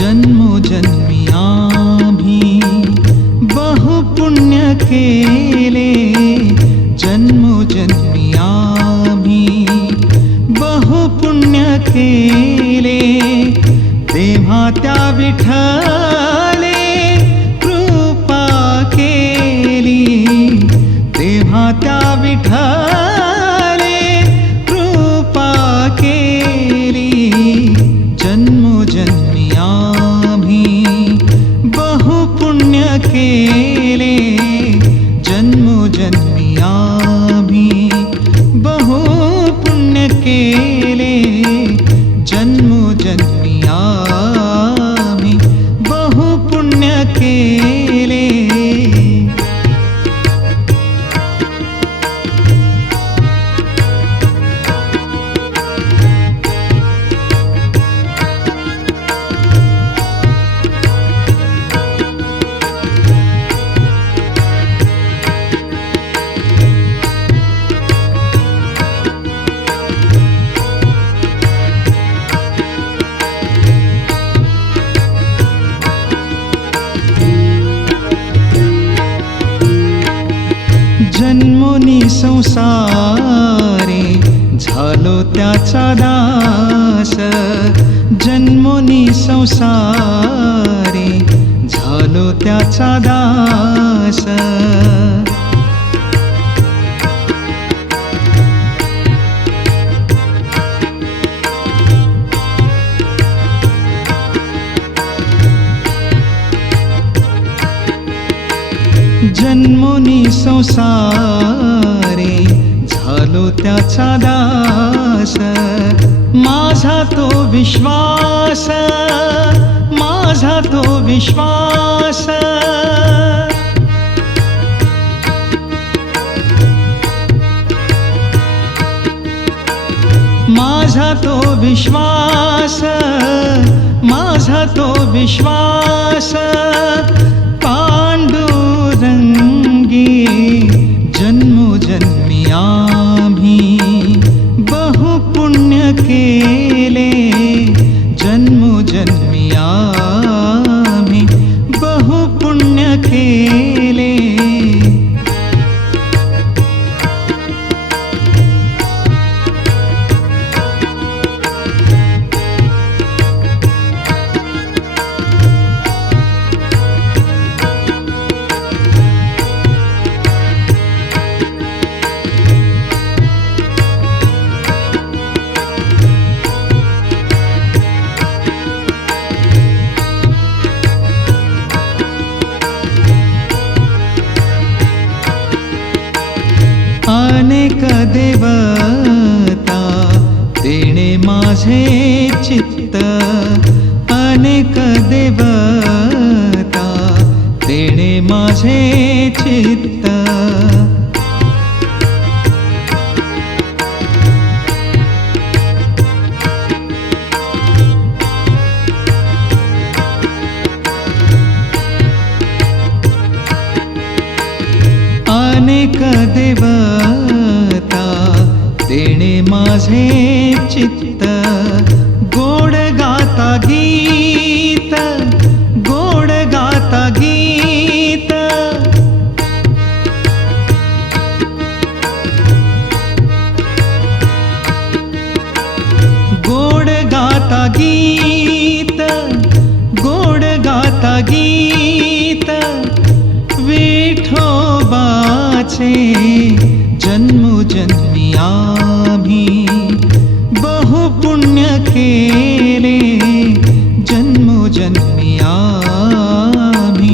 जन्मोजन्मी आम्ही बहु पुण्य केले, जन्मोजन्मी आम्ही बहु पुण्य केले, तेव्हा त्या विठ्ठले कृपा केली, तेव्हा त्या विठ्ठले कृपा केली, जन्मोजन्मी आम्ही बहु पुण्य केले, जन्मोजन्मी आम्ही बहु पुण्य केले, जन्मोजन्मी आम्ही बहु पुण्य केले. जन्मोनी संसारे झालो त्याचा दास, जन्मोनी संसारे झालो त्याचा दास, जन्मोनी संसारे झालो त्याचा दास, माझा तो विश्वास, माझा तो विश्वास, माझा तो विश्वास, माझा तो विश्वास, पांडुरंगी जन्मोजन्मी आम्ही बहु पुण्य केले, जन्मोजन्मी आम्ही बहु पुण्य केले. अनेक देवता तेणे माझे चित्त, अनेक देवता तेणे माझे चित्त, अनेक देवता तेणे माझे चित्त, गोड गाता गीत, गोड गाता गीत, गोड गाता गीत, गोड गाता गीत, विठोबाचे जन्मोजन्मी आम्ही बहु पुण्य केले, जन्मोजन्मी आम्ही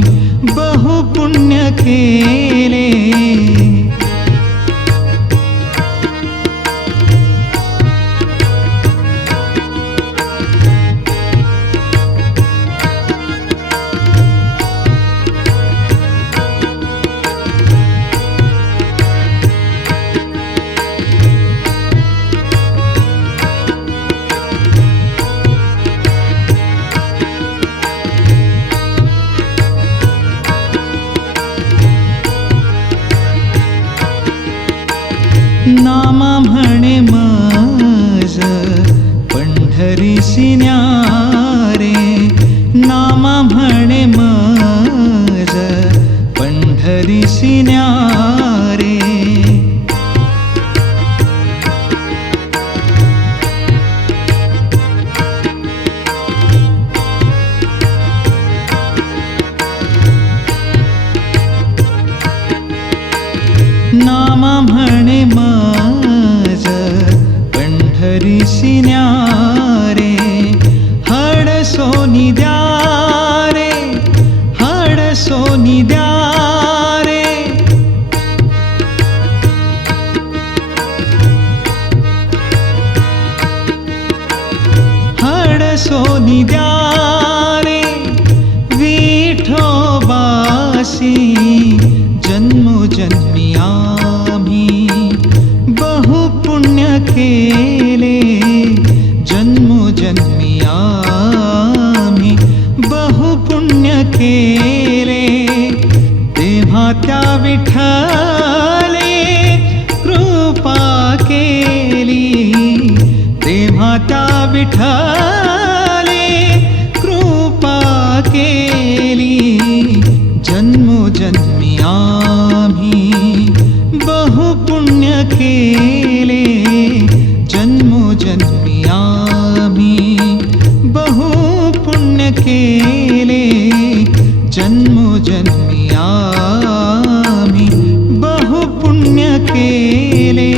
बहु पुण्य केले. विठ्ठलीशी न्यारे हडसोनी द्या रे, हडसोनी द्या रे. हडसोनी द्या रे विठोबासी, जन्मोजन्मी आम्ही बहु पुण्य केले, जन्मोजन्मी आम्ही बहु पुण्य केले. तेव्हा त्या विठ्ठले कृपा केली, तेव्हा त्या विठ्ठले कृपा केली. जन्मोजन्मी आम्ही बहु पुण्य केले, जन्मोजन्मी आम्ही बहु पुण्य केले, जन्मोजन्मी आम्ही बहु पुण्य केले.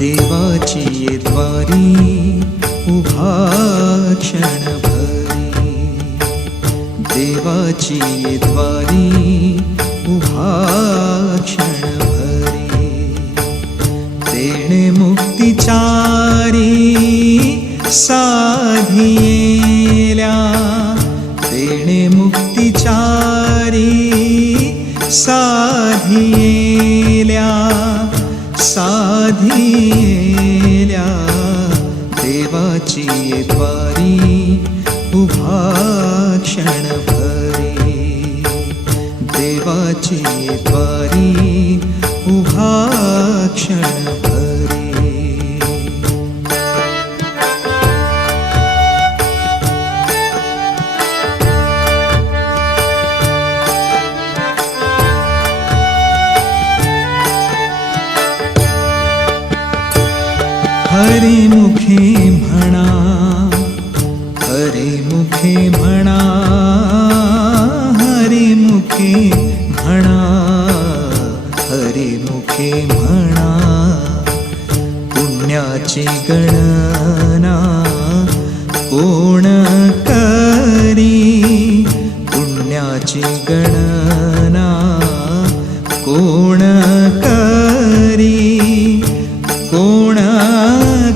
देवाची द्वारी उभा क्षणभरी, देवाची द्वारी उभा क्षणभरी. तेणे मुक्तिचारी साधियेल्या, तेणे मुक्तिचारी साधियेल्या, साधियेल्या. देवाची द्वारी उभा क्षणभरी, देवाची द्वारी उभा क्षणभरी. हरे मुखे म्हणा, हरे मुखे म्हणा, हरे मुखे म्हणा, हरे मुखे म्हणा. पुण्याची गणना कोण करी, पुण्याची गणना कोण करी, कोण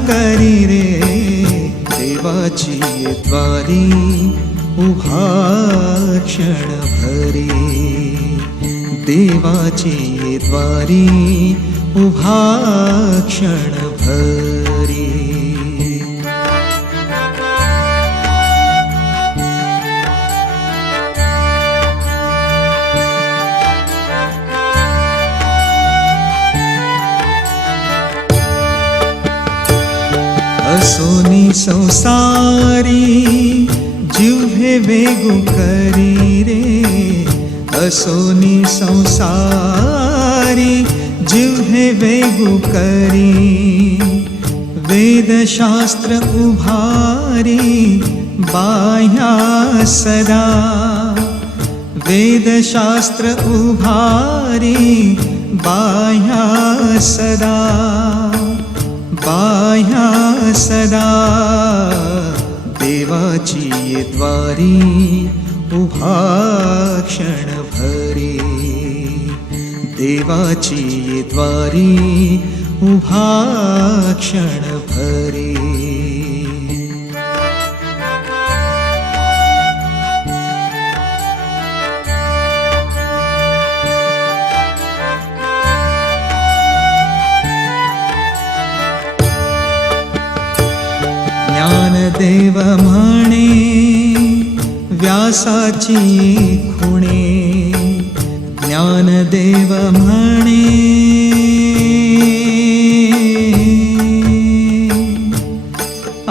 करी रे. देवाची द्वारी उभा क्षणभरी, देवाची द्वारी उभा क्षणभरी. असोनी संसारी जिव्हे वेगू करी रे, असोनी संसारी जिव्हे वेगू करी. वेदशास्त्र उभारी बाह्या सदा, वेदशास्त्र उभारी बाह्या सदा, बाह्या सदा. देवाची द्वारी उभा क्षणभरी, देवाची द्वारी उभा क्षणभरी. ज्ञानदेव म्हणे व्यासाची खुणे, ज्ञानदेव म्हणे आ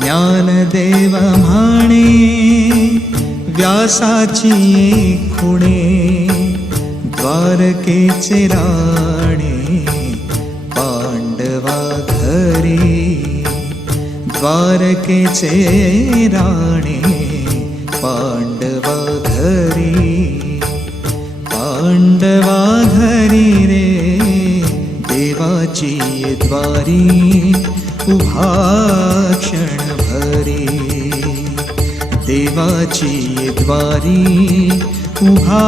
ज्ञानदेव म्हणे व्यासाची खुणे, द्वारकेचे राणे पांडवा घरी, द्वारकेचे राणे पांडवा घरी, पांडवा घरी रे देवाची द्वारी उभा क्षणभरी, देवाची द्वारी उभा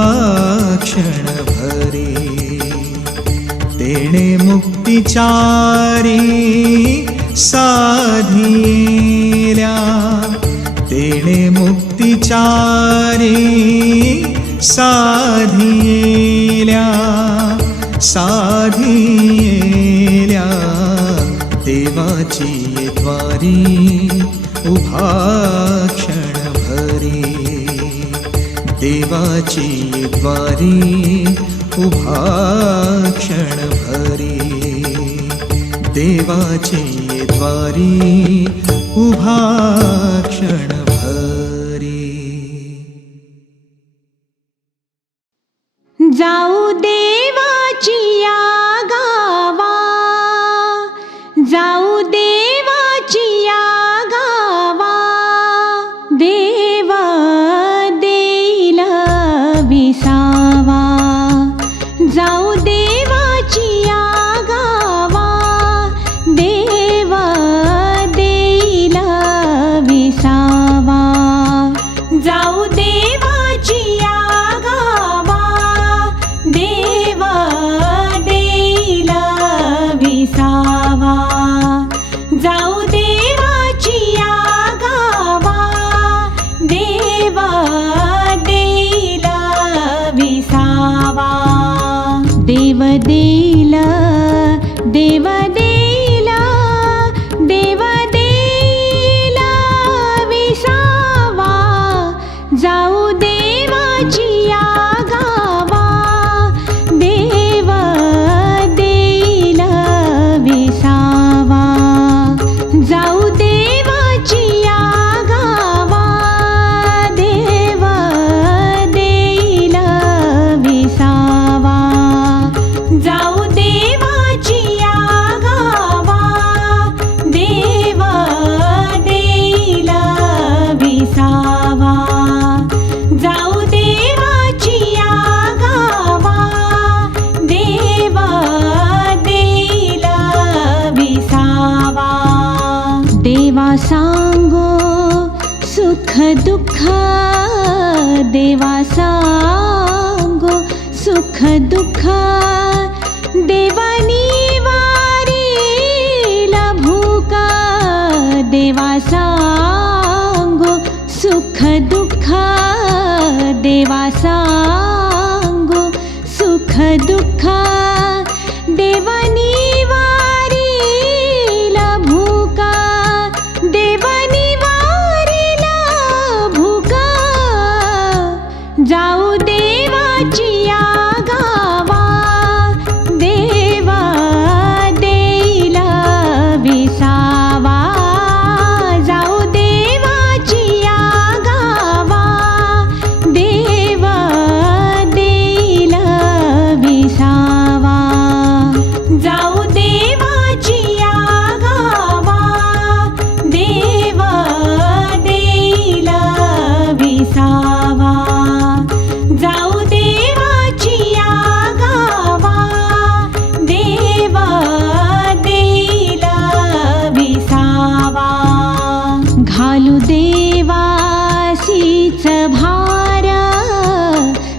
क्षणभरी, तेणे मुक्तिचारी साधिल्या, तेणे मुक्तिचारी साधिल्या, साधिल्या देवाची द्वारी उभा क्षणभरी, देवाची द्वारी उभा क्षणभरी, देवाची द्वारी उभा क्षणभरी. जाऊ देवाची या गावा, जाऊ देवाची या गावा, देव देईल विसावा, जाऊ देवाची या गावा, देव देईल विसावा, जाऊ देवाची या गावा, देव देईल विसावा, जाऊ देवाची या गावा, देव देईल विसावा, देव देईल, देव देईल, देव देईल विसावा, जाऊ देवाची या गावा, देव देईल विसावा, जाऊ देवाची या गावा, देव देईल विसावा, जाऊ देवाची या गावा, देव देईल विसावा, जाऊ देवाची या गावा, देव देईल विसावा, देवा सांगो सुख दुःख, देवा सांगो सुख दुःख, देवा निवारील भूक, देवा सांगो सुख दुःख, देवा सांगो सुख दुःख, देवा निवारील भूक, देवा निवारील भूक, जाऊ देवाची या गावा, देव देईल विसावा, जाऊ देवाची या गावा, देव देईल विसावा, जाऊ देवाची या गावा, देव देईल विसावा, जाऊ देवाची या गावा, देव देईल विसावा, घालू देवासीच भार,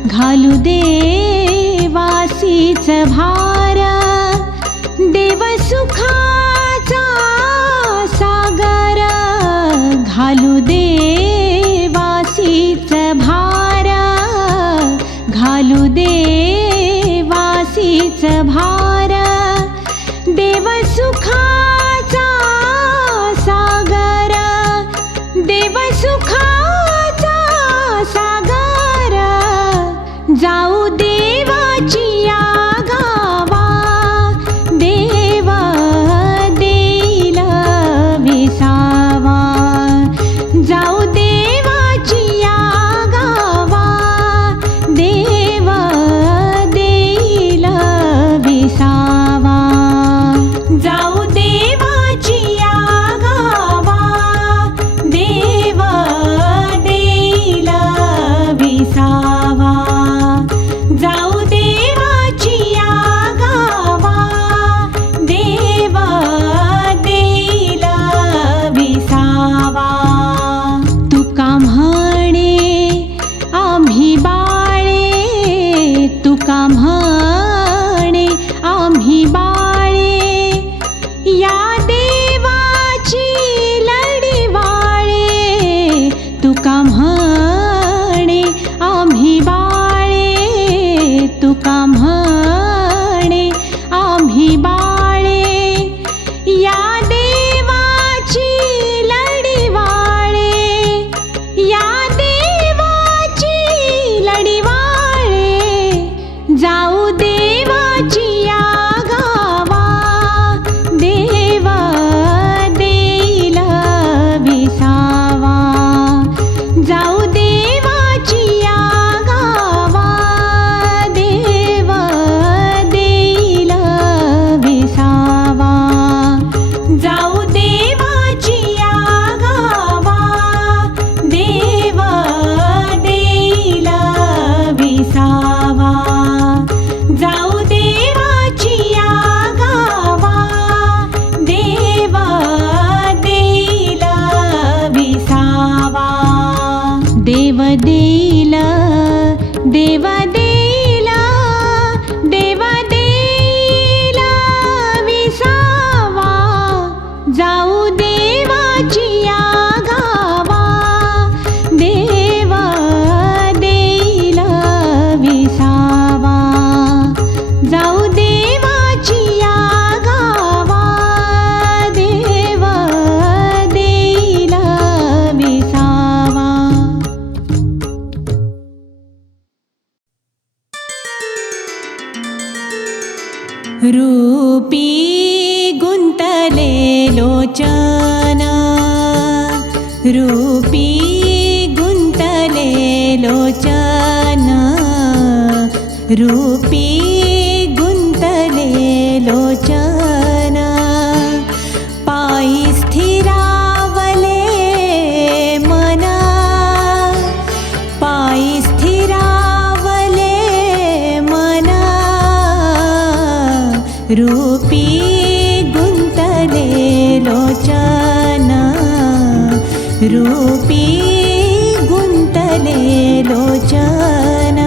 घालू देवासीच भार, देव सुखाचा सागर, घालू देवासीच भार, घालू देवासीच भार, देव सुखाचा सागर, देव सुखाचा सागर, जाऊ देवाची या गावा, देव देईल विसावा, जाऊ देवाची या गावा, देव देईल देईल देवा देईल देवा देईल विसावा जाऊ देवाची या गावा देवा देईल विसावा जाऊ देवाची या गावा देवा देईल विसावा. रूपी गुंतले लोचन रूपी गुंतले लोचन रूपी गुंतले लोचन पायी स्थिरावले मना पायी स्थिरावले मना रूपी गुंतले लोचन रूपी गुंतले लोचन.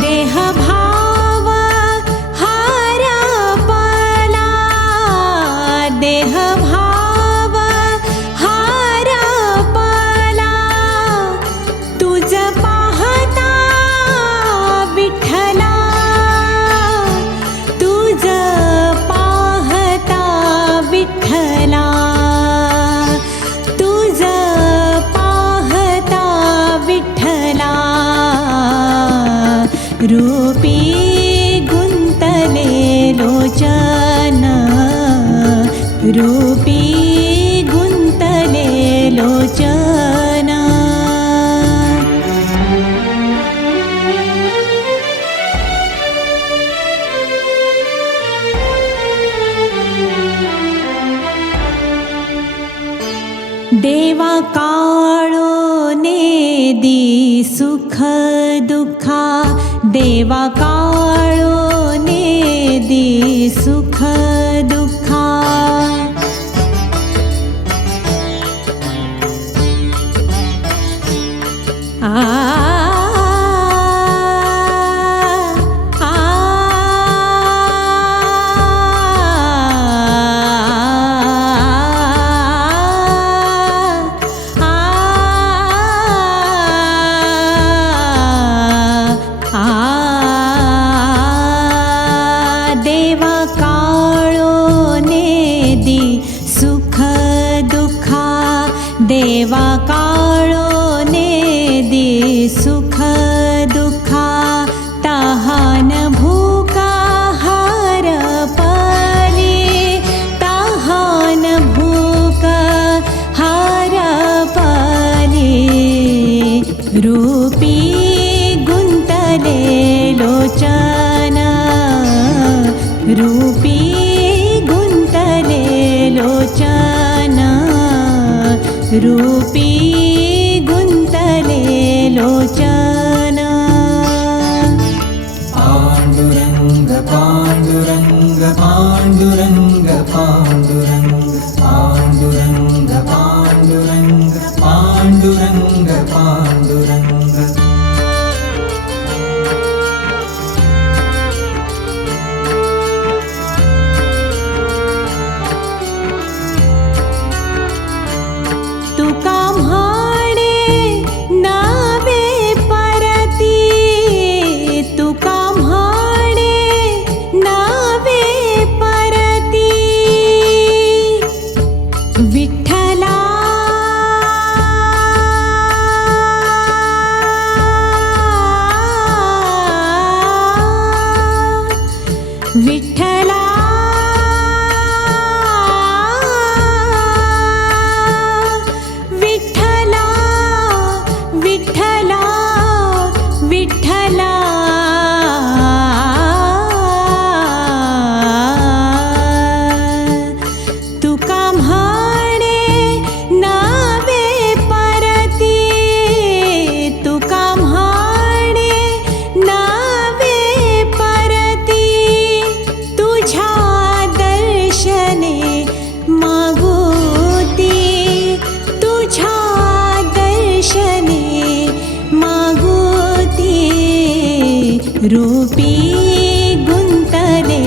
देहभाव हारपला देहभाव हारपला तुझ पाहता विठ्ठला तुझ पाहता विठ्ठला तुझ पाहता विठ्ठला रूपी गुंतले लोचन रूपी गुंतले लोचन. देवा काळो नेदी सुख दुःखा देवा काळो नेदी सुख दुःखा देवा काळो नेदी सुख दुःखा देवा काळो नेदी सुख दुःखा तहान भूका हरपली तहान भूका हरपली रूपी गुंतले लोचन रूपी गुंतले लोचन रूपी गुंतले लोचन. पांडुरंग पांडुरंग पांडुरंग पांडुरंग पांडुरंग पांडुरंग पांडुरंग पांडुरंग. तुका म्हणे नावे परती तुका म्हणे नावे परती रूपी गुंतले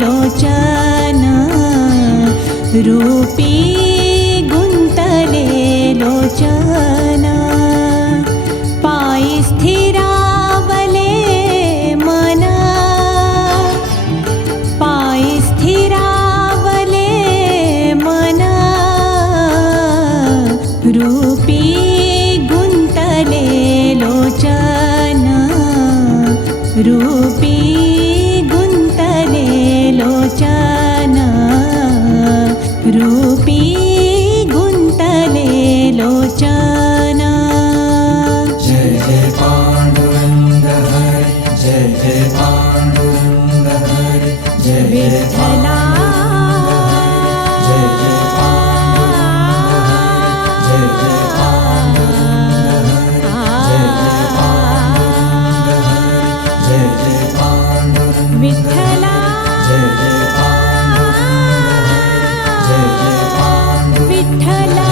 लोचन रूपी गुंतले लोचन पायी स्थिरावले मन पायी स्थिरावले मन रूपी गुंतले लोचन रूपी गुंतले लोचन रूपी गुंतले लोचन जय जय पांडुरंग हरी जय जय पांडुरंग हरी जय जय विठ्ठला जय जय विठ्ठला विठ्ठला विठ्ठला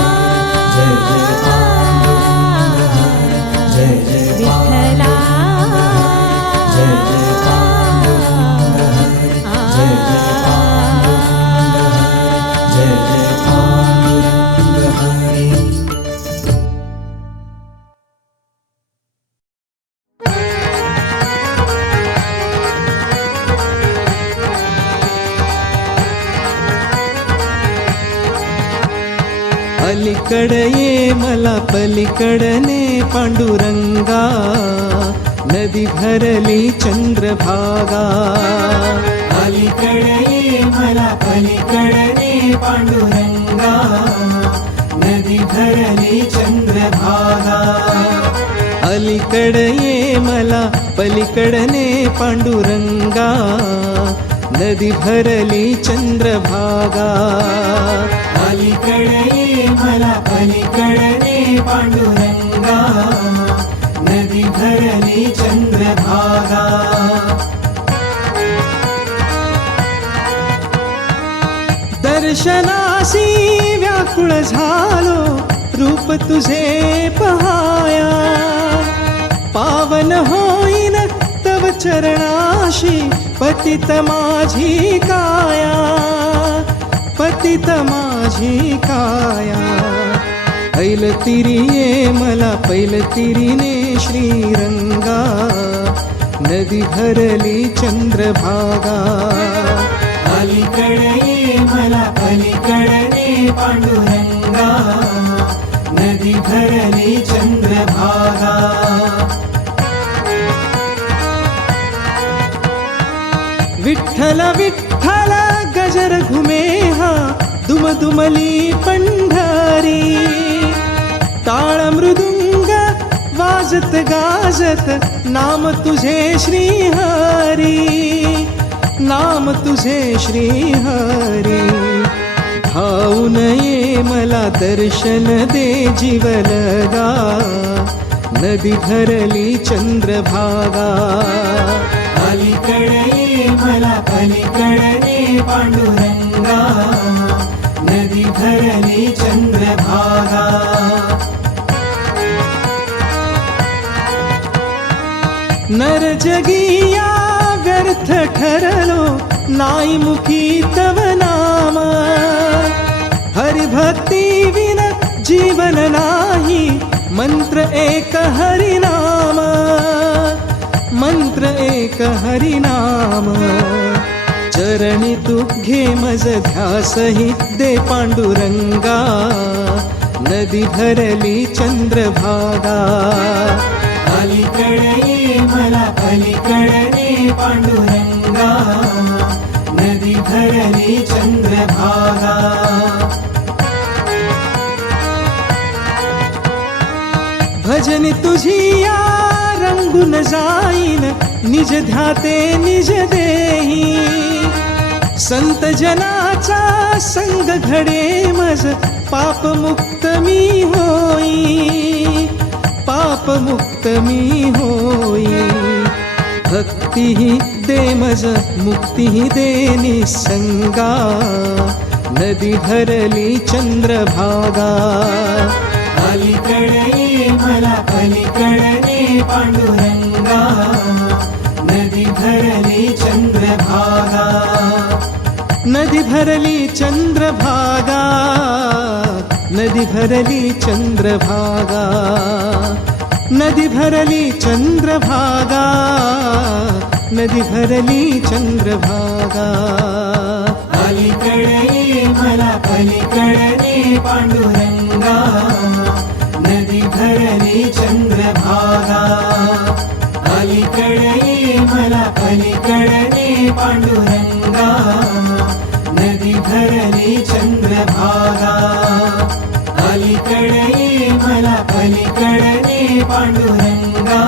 अलीकडे ये मला पलीकडने पांडुरंगा नदी भरली चंद्रभागा अलीकडे ये मला पलीकडे पांडुरंगा नदी भरली चंद्रभागा अलीकडे ये मला पलीकडने पांडुरंगा नदी भरली चंद्रभागा अलीकडे ये मला पलीकडे पांडुरंगा नदी भरली चंद्रभागा दर्शनासी व्याकुळ झालो रूप तुझे पहाया पावन होईन तव चरणाशी पतित माझी काया पतित माझी काया ऐलतिरिये मला पैलतिरीने श्रीरंगा नदी भरली चंद्रभागा अलीकडे ये मला पलीकडे पांडुरंगा नदी भरली चंद्रभागा विठ्ठल विठ्ठल गजर घुमे हा दुमदुमली पंढरी टाळ मृदुंग वाजत गाजत नाम तुझे श्रीहरी नाम तुझे श्रीहरी धावू नये मला दर्शन दे जीवलगा नदी भरली चंद्रभागा अलीकडे ये मला पलीकडे पांडुरंगा नदी भरली चंद्रभागा नर जगिया व्यर्थ ठरलो नाई मुखी तव नाम हरिभक्ती विन जीवन नाही मंत्र एक हरिनाम मंत्र एक हरिनाम चरणी तू घे मज ध्यासही दे पांडुरंगा नदी भरली चंद्रभागा अलीकडे ये मला पलीकडे पांडुरंगा नदी भरली चंद्रभागा भजनी तुझी या रंगून जाईन निज ध्याते निज देही संत जनाचा संग घडे मज पाप मुक्त मी होई पाप मुक्त मी होई भक्ती दे मज मुक्ती दे निसंगा नदी भरली चंद्रभागा अलीकडे मला पलीकडे पांडुरंगा नदी भरली चंद्रभागा नदी भरली चंद्रभागा नदी भरली चंद्रभागा नदी भरली चंद्रभागा नदी भरली चंद्रभागा अलीकडे ये मला पलीकडे पांडुरंगा नदी भरली चंद्रभागा अलीकडे ये मला पलीकडे पांडुरंगा नदी भरली चंद्रभागा अलीकडे ये मला पलीकडे पांडुरंगा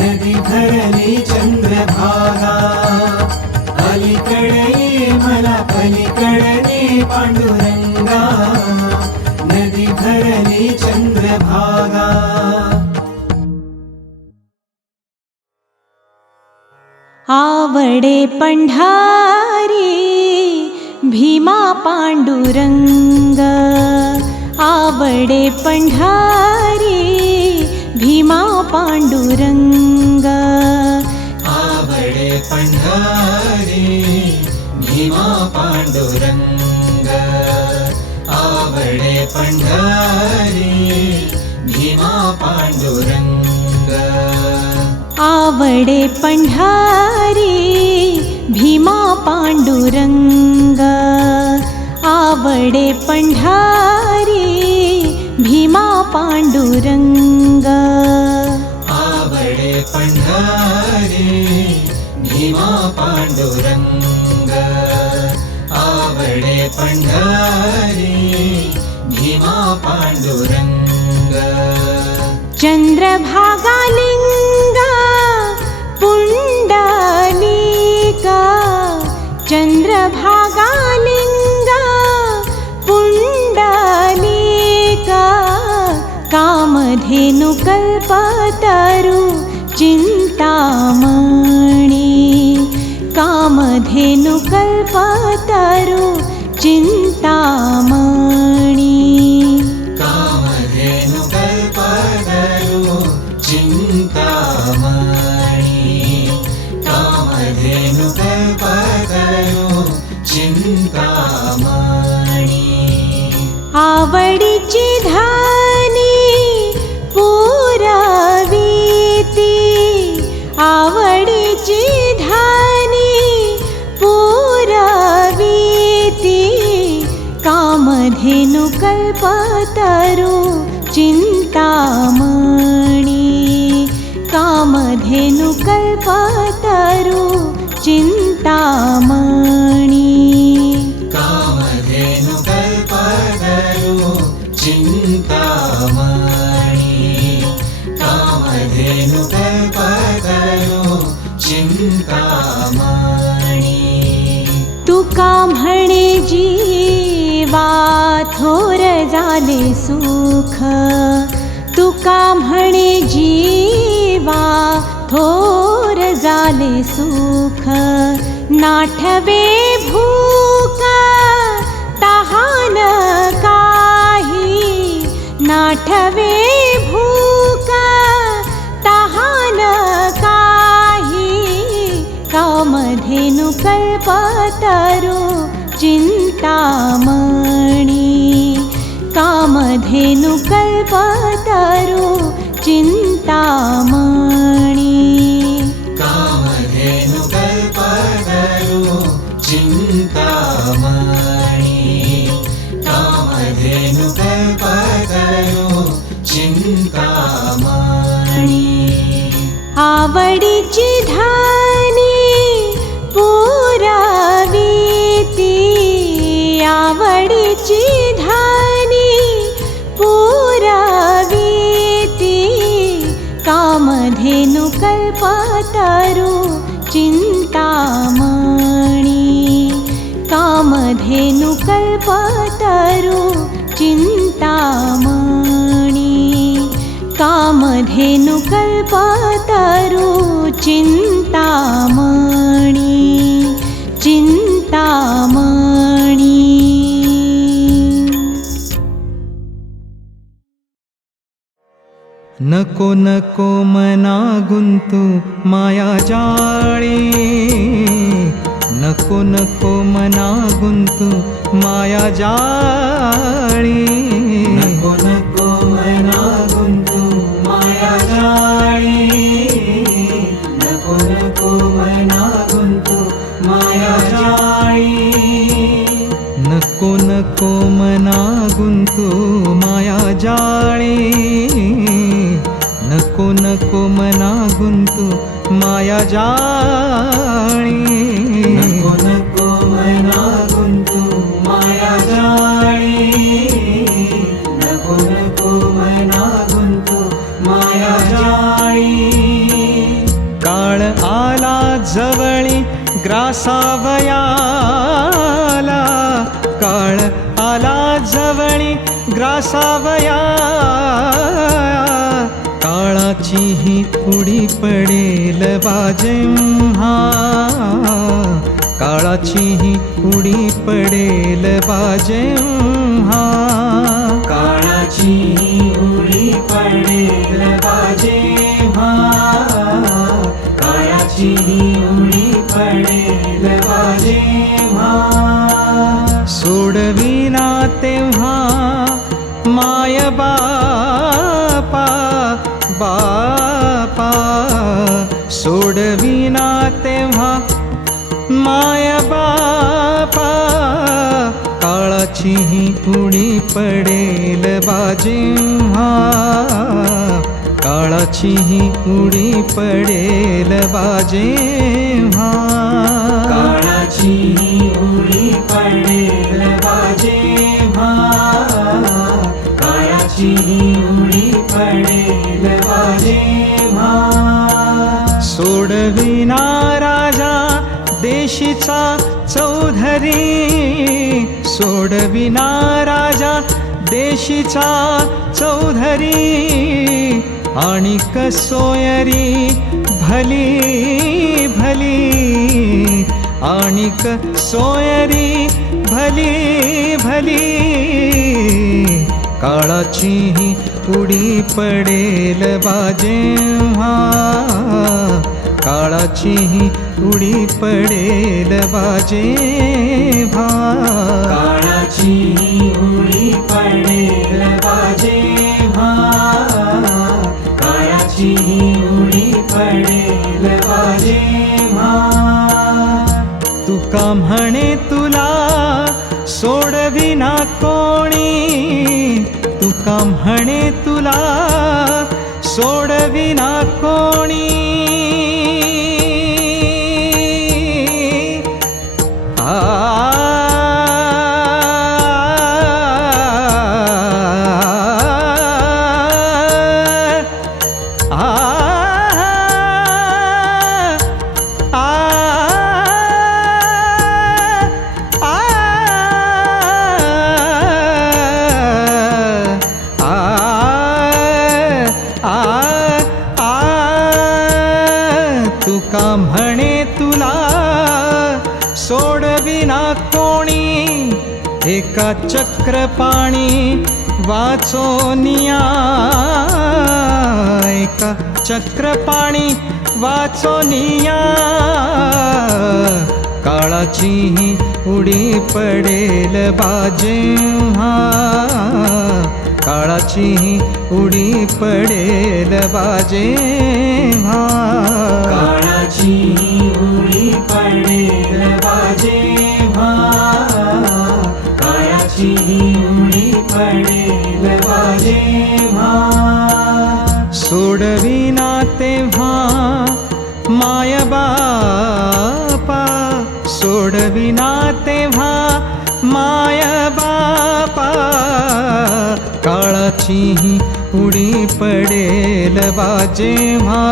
नदी भरली चंद्रभागा अलीकडे ये मला पलीकडे पांडुरंगा नदी भरली चंद्रभागा आवडे पंढारी भीमा पांडुरंग आवडे पंढारी भीमा पांडुरंग आवडे पंढारी भीमा पांडुरंग आवडे पंढारी भीमा पांडुरंग आवडे पंढारी भीमा पांडुरंग आवडे पंढारी भीमा पांडुरंग आवडे पंढारी भीमा पांडुरंग आवडे पंढारी भीमा पांडुरंग चंद्रभागा लिंगा पुंडलिका चंद्रभागा लिंगा पुंडलिका कामधेनु कल्पतरु चिंतामणि कामधेनु कल्पतरु चिंतामणि कामधेनु कल्पतरु चिंतामणि कामधेनु कल्पतरु चिंतामणि आवडीची धानी पुरावीती आवडीची धानी पुरावीती कामधेनु कल्पतरु चिंतामणि कामधेनु कल्पतरु चिंतामणि कामधेनु कल्पतरु चिंतामणि कामधेनु कल्पतरु चिंतामणि तुका म्हणे जीवा थोर झाले सुख तुका म्हणे जीवा थोर झाले सुख नाठवे भूक तहान काही नाठवे भूक तहान काही कामधेनु कल्पतरु चिंतामणि कामधेनु कल्पतरु चिंतामणि कामधेनु कल्पतरु चिंतामणि कामधेनु कल्पतरु चिंतामणि आवडीची धानी पुरावीती आवडीची धानी पुरावीती कामधेनु कल्पतरु चिंतामणि कामधेनु कल्पतरु चिंतामणि कामधेनु कल्पतरु चिंतामणि चिंतामणि नको नको मना गुंतू माया जाळी, नको नको मना गुंतू माया जाळी, नको नको मना गुंतू माया जाळी, नको नको मना गुंतू माया जाळी, नको नको मना गुंतू माया जाळी, नको नको मना गुंतू माया जाळी, नको नको मना गुंतू माया जाळी, नको नको मना गुंतू माया जाळी. काळ आला जवळी ग्रासावयाला, काळ आला जवळी ग्रासावया, काळाची ही उडी पडेल बाजेम्हा, काळाची ही उडी पडेल बाजेम्हा, काळाची उडी पडेल बाजेम्हा, काळाची उडी पडेल बाजेम्हा. सोडविना तेव्हा माय बापा, बापा सोडविना तेव्हा माय बापा, काळाची ही उडी पडेल बाजेम्हा, काळाची ही उडी पडेल बाजेम्हा, काळाची उडी पडेल बाजेम्हा, काळाची उडी पडेल बाजेम्हा. सोडविना राजा देशीचा चौधरी, सोडविना राजा देशीचा चौधरी, आणिक सोयरी भली भली, आणिक सोयरी भली भली, काळाची ही उडी पडेल बाजेम्हा, काळाची ही उडी पडेल बाजेम्हा, काळाची उडी पडेल बाजेम्हा, काळाची उडी पडेल बाजेम्हा. तुका म्हणे तुला सोडविना कोणी, तुका म्हणे तुला सोडविना कोणी, आ तुका म्हणे तुला सोडविना कोणी, एका चक्रपाणी वाचोनिया, एका चक्रपाणी वाचोनिया, काळाची ही उडी पडेल बाजेम्हा, काळाची ही उडी पडेल बाजेम्हा, काळाची उडी पडेल बाजेम्हा, काळाची उडी पडेल बाजेम्हा. सोडविना तेव्हा माय बापा, सोडविना तेव्हा माय बापा, काळाची ही उडी पडेल बाजेम्हा,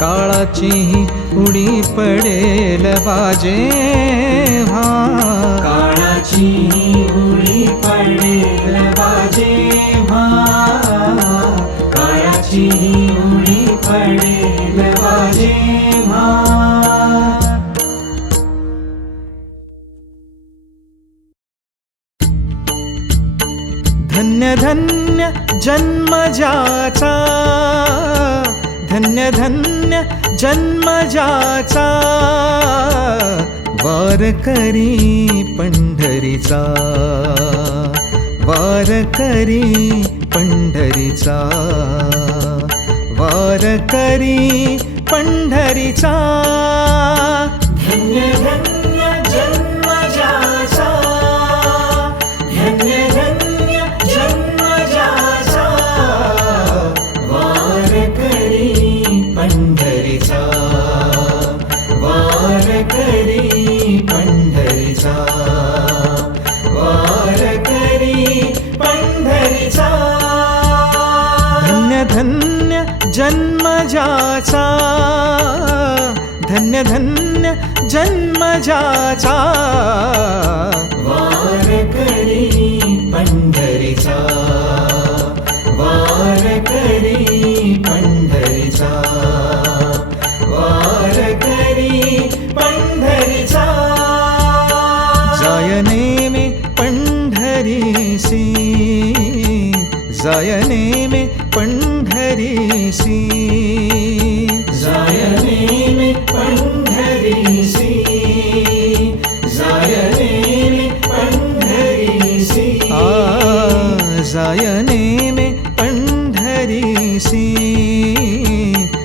काळाची ही उडी पडेल बाजेम्हा, काळाची उडी पडेल बाजेम्हा, काळाची उडी पडेल बाजेम्हा. धन्य धन्य जन्म ज्याचा, धन्य धन्य जन्म ज्याचा, वारकरी पंढरीचा, वारकरी पंढरीचा, वारकरी पंढरीचा. धन्य धन्य जन्म ज्याचा, धन्य धन्य जन्म ज्याचा, वारकरी पंढरीचा, वारकरी पंढरीचा, वारकरी पंढरीचा. धन्य धन्य जन्म ज्याचा, धन्य धन्य जन्म ज्याचा, वारकरी पंढरीचा, वारकरी पंढरीचा, वारकरी पंढरीचा. जाय नेमे पंढरीसी, जाय नेमे पंढरीसी, जाय नेमे पंढरीसी, जाय नेमे पंढरीसी. जाय नेमे पंढरीसी,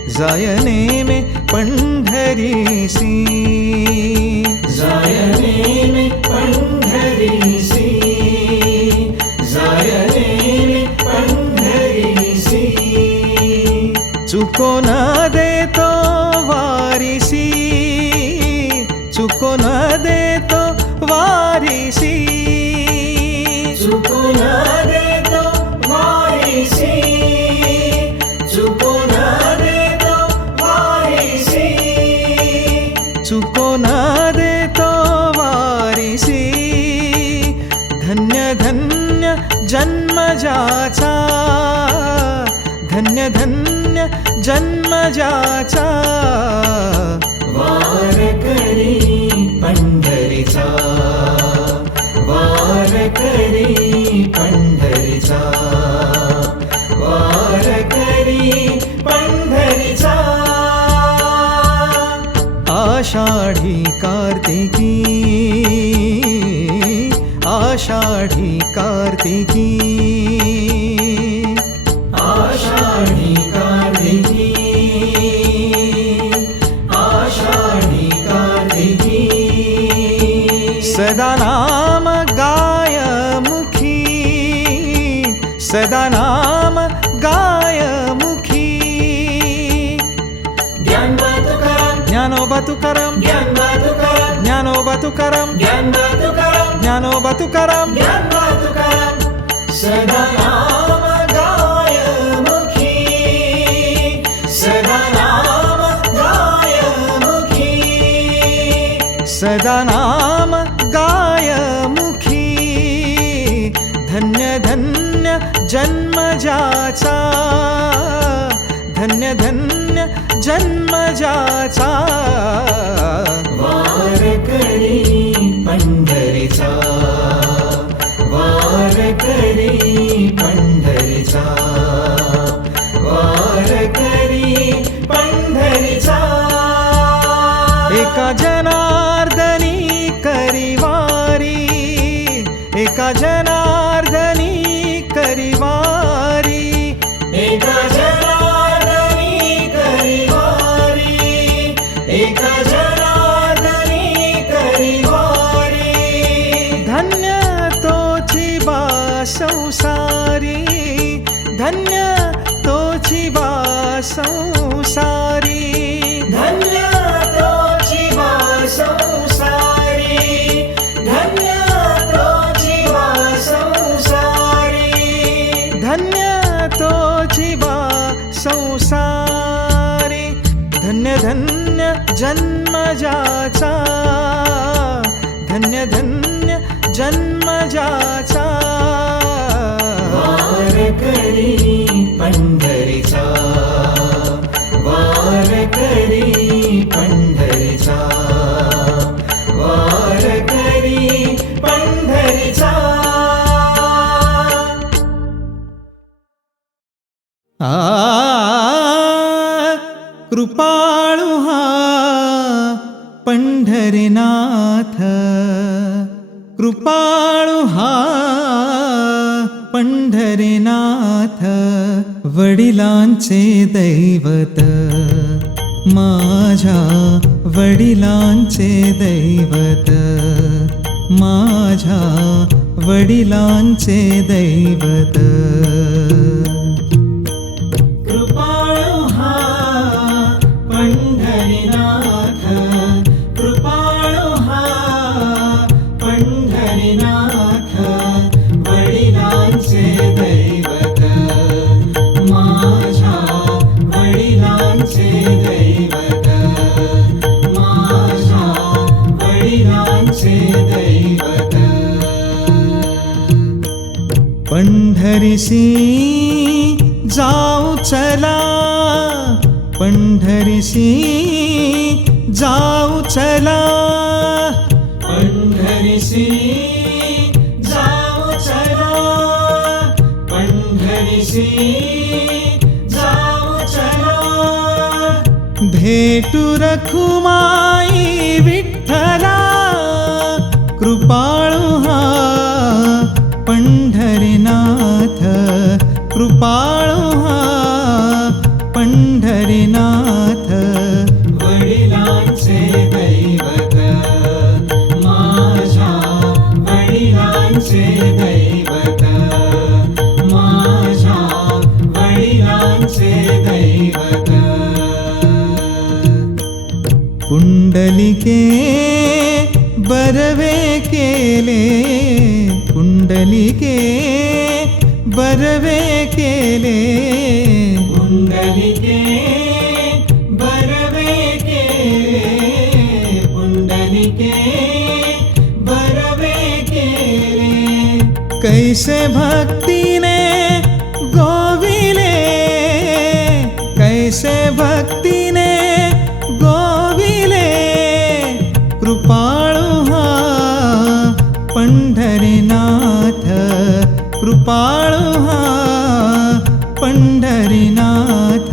जाय नेमे पंढरीसी, जाय नेमे पंढरीसी, जाय नेमे पंढरीसी. चुको न देतो वारिसी, चुको न देतो वारिसी, चुकून देतो वारिसी, चुकून देतो वारिसी. चुको न देतो वारिसी. धन्य धन्य जन्म ज्याचा, धन्य धन्य जन्म ज्याचा, वारकरी पंढरीचा, वारकरी पंढरीचा, वारकरी पंढरीचा. आषाढी कार्तिकी, आषाढी कार्तिकी, आषाढी कार्तिकी, आषाढी कार्तिकी. सदा नाम गाय मुखी, सदा नाम गाय मुखी. ज्ञानोबा तुकाराम, ज्ञानोबा तुकाराम, ज्ञानोबा तुकाराम, ज्ञानोबा तुकाराम, ज्ञानोबा तुकाराम, ज्ञानोबा तुकाराम. ज्ञानोबा तुकाराम. सदा नाम गाय मुखी, सदा नाम गाय मुखी, सदा नाम गाय मुखी. धन्य धन्य जन्म ज्याचा, धन्य धन्य जन्म ज्याचा, वारकरी पंढरीचा, वारकरी पंढरीचा, वारकरी पंढरीचा. एका जनार्दनी करिवारी, एका जनार्दनी करिवारी, एका जनार्दनी करिवारी, एका जनार्दनी करिवारी. धन्य तोची बा संसारी, धन्य तोची बा संसारी, धन्य तोची वा संसारी, धन्य तोची वा संसारी. धन्य तोची बा संसारी. धन्य धन्य जन्म ज्याचा, धन्य धन्य जन्म ज्याचा, वारकरी पंढरीचा, वारकरी पंढरीचा, वारकरी पंढरीचा. कृपाळु हा पंढरीनाथ, कृपाळु हा पंढरीनाथ, वडिलांचे दैवत, माझ्या वडिलांचे दैवत, माझ्या वडिलांचे दैवत. कृपाळु हा पंढरीनाथ, कृपाळु हा पंढरीनाथ, वडिलांचे दैवत, माझ्या वडिलांचे दैवत, माझ्या वडिलांचे दैवत. पंढरीसी जाऊ चला, पंढरीसी जाऊ चला, पंढरीसी जाऊ चला, पंढरीसी जाऊ चला. भेटू रखुमाई विठ्ठला, कृपाळु हा पंढरीनाथ, कृपाळु हा पंढरीनाथ, वडिलांचे दैवत, माझ्या वडिलांचे दैवत, माझ्या वडिलांचे दैवत. कुंडलिके बरवे केले, कुंडलिके बरवे केले, पुंडलिके बरवे केले, पुंडलिके बरवे केले. कैसे भक्तीने गोविले, कैसे भक्तीने गोविले, कृपाळु हा पंढरीनाथ, कृपाळु हा पंढरीनाथ,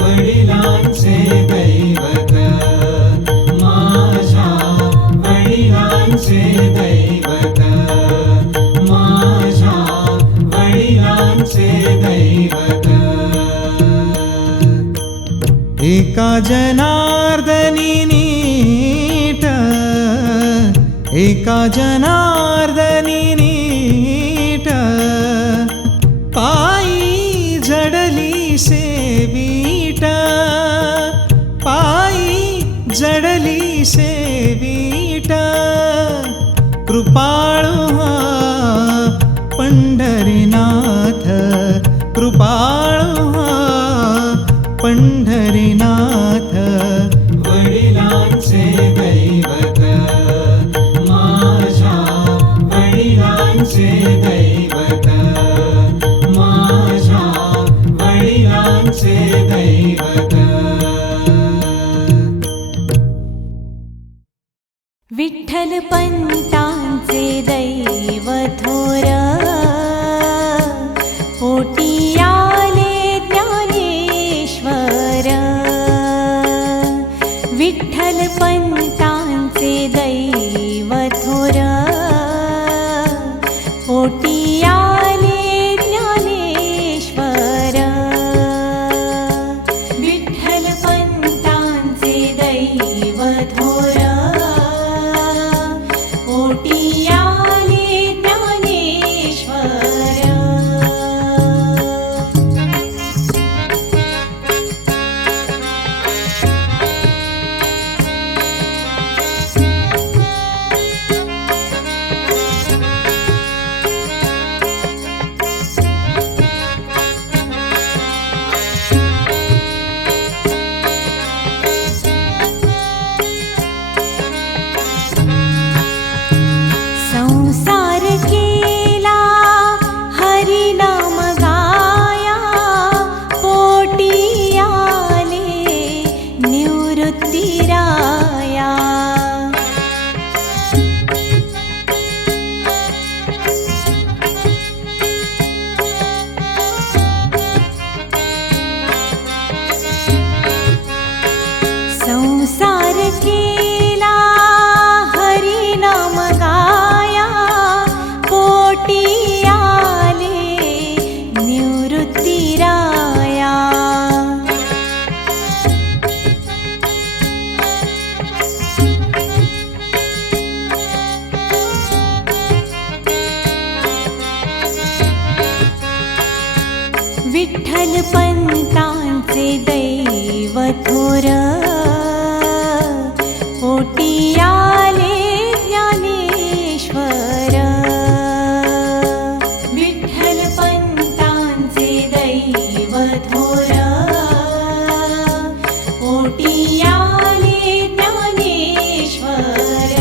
वडिलांचे दैवत, माझ्या वडिलांचे दैवत, माझ्या वडिलांचे दैवत. एका जनार्दनी नीट, एका जनार्दनी नीट, पायी जडली सेवीट, पायी जडली सेवीट, कृपाळु हा पंढरीनाथ, कृपाळु हा पंढरीनाथ, वडिलांचे दैवत, माझ्या वडिलांचे दैवत, माझ्या वडिलांचे दैवत. विठ्ठल पंतांचे दैव थोर, पोटी आले ज्ञानेश्वर. विठ्ठल पंतांचे दैव थोर, पोटी आले ज्ञानेश्वर. विठ्ठल पंतांचे दैव थोर, पोटी आले ज्ञानेश्वर. विठ्ठलपंतांचे दैव थोर पोटी आले ज्ञानेश्वर विठ्ठलपंतांचे दैव थोर पोटी आले ज्ञानेश्वर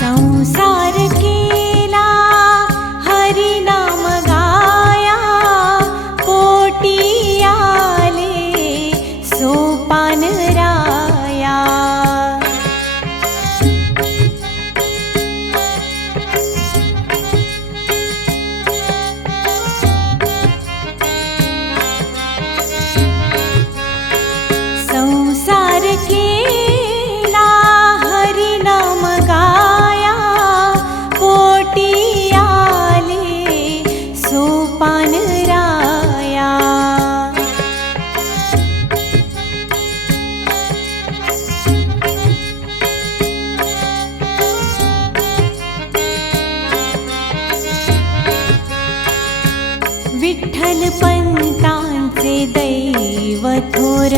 संसार केला हरिनाम गाया पोटी आले सोपान राया संसार केला हरिनाम गाया पोटी आले सोपान राया विठ्ठलपंतांचे दैव थोर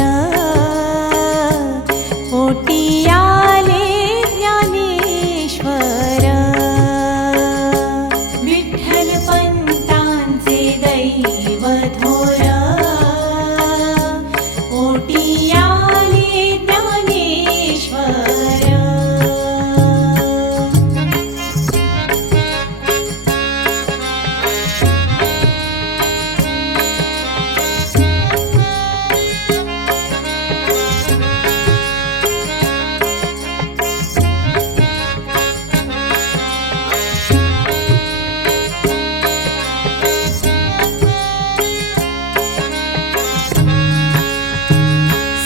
पोटी आले ज्ञानेश्वर विठ्ठलपंतांचे दैव थोर पोटी आले ज्ञानेश्वर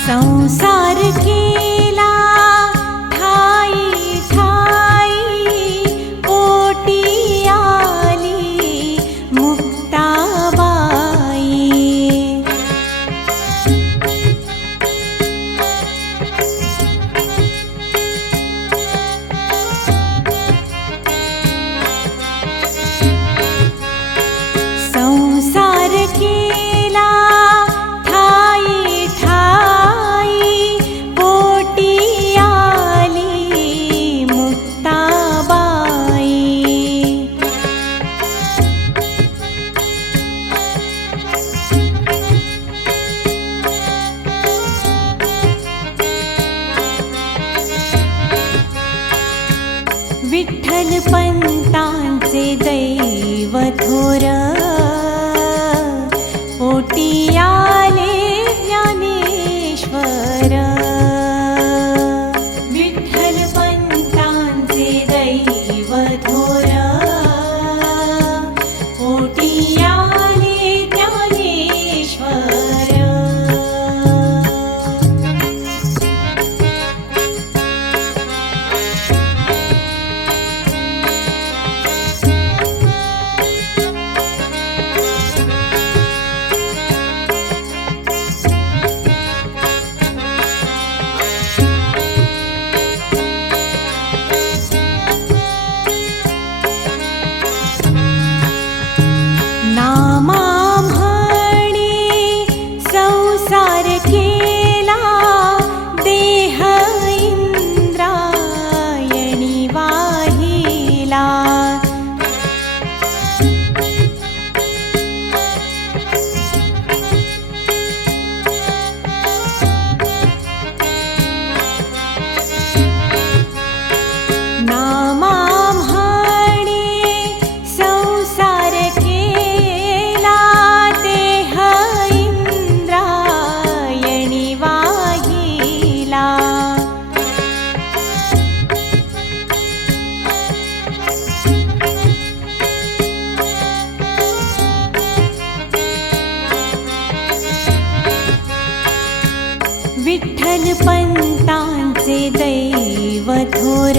संसार केला ठाई ठाई पोटी आली मुक्ताबाई संसार केला ठाई ठाई पोटी आली मुक्ताबाई विठ्ठलपंतांचे दैव थोर पोटी आले ज्ञानेश्वर विठ्ठलपंतांचे दैव थोर पोटी आले ज्ञानेश्वर विठ्ठल पंतांचे दैव थोर